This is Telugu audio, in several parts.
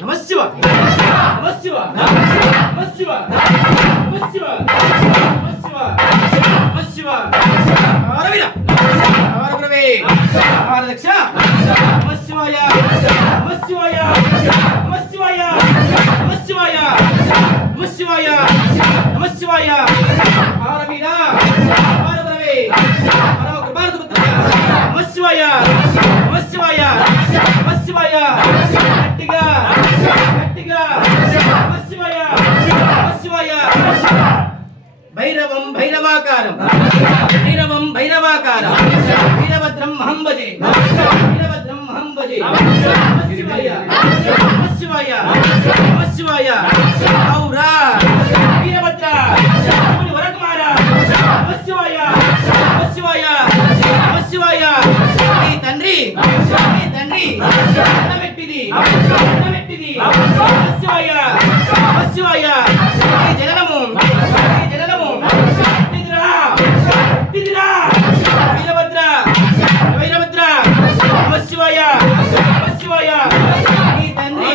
నమశివ నమశివ నమశివ నమశివ నమశివ నమశివ ఆరవిర ఆరగురవే ఆరదక్ష నమశివాయ నమశివాయ నమశివాయ నమశివాయ నమశివాయ నమశివాయ ఆరవిర ఆరగురవే పరమ కృపాల సుపుత్ర నమశివాయ నమశివాయ నమశివాయ గట్టిగా గట్టిగా నమశివాయ నమశివాయ భైరవం భైరవాకారం భైరవం భైరవాకారం వీరభద్రం అహం భజే వీరభద్రం అహం భజే నమశివాయ నమశివాయ నమశివాయ ఔరా వీరభద్ర వరకుమార నమశివాయ నమశివాయ నమశివాయ నీ తండ్రి దండమెట్టిది నమశివాయ నమశివాయ నీ జననము తిదిరా వీరభద్ర వీరభద్ర నమశివాయ నమశివాయ నీ తండ్రి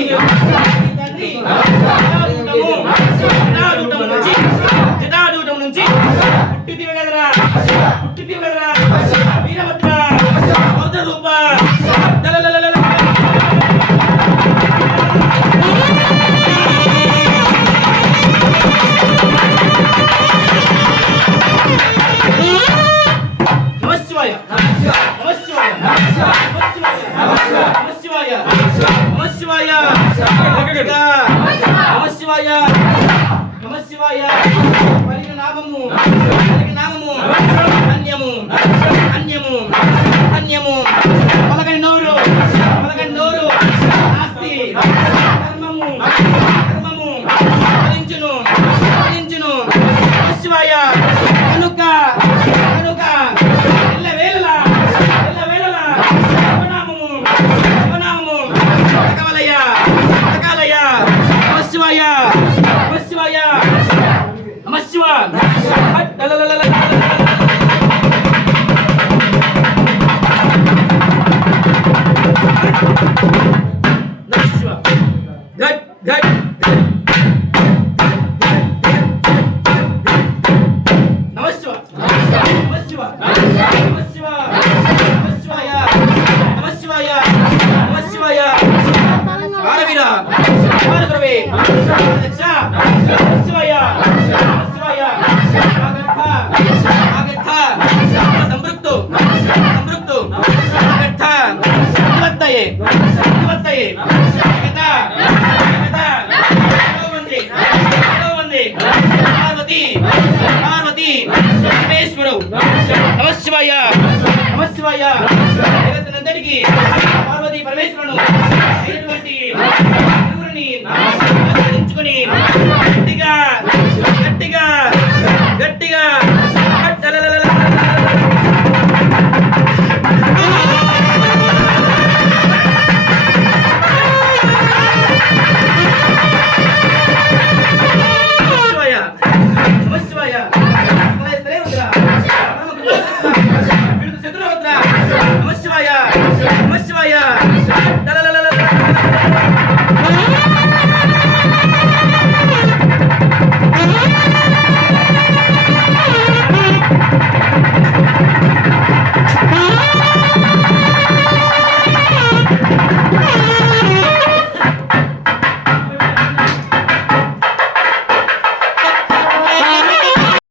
జటాజూటము నుంచి పుట్టితివి కదరా వీరభద్ర బౌద్ధ రూప నమశివాయ నమశివాయ నమశివాయ నమశివాయ నమశివాయ నమశివాయ పలికిన నామము అన్యము పలకని నోరు ఆస్తి ధర్మము ఫలించును నమశివాయ కనుక ఎల్లవేళలా శివనామము పలకవలయ నమశివాయ నమశివ గట్ నమశివాయ ఆరవిర ఆరగురవే నమశివాయ సంపృక్తు నివత్తయే పార్వతి పరమేశ్వరవు నమశివాయ జగత్తునంతటికి పార్వతీ పరమేశ్వరుడు అయినటువంటి దేవుని ఆశ్రయించుకొని గట్టిగా నమశివాయ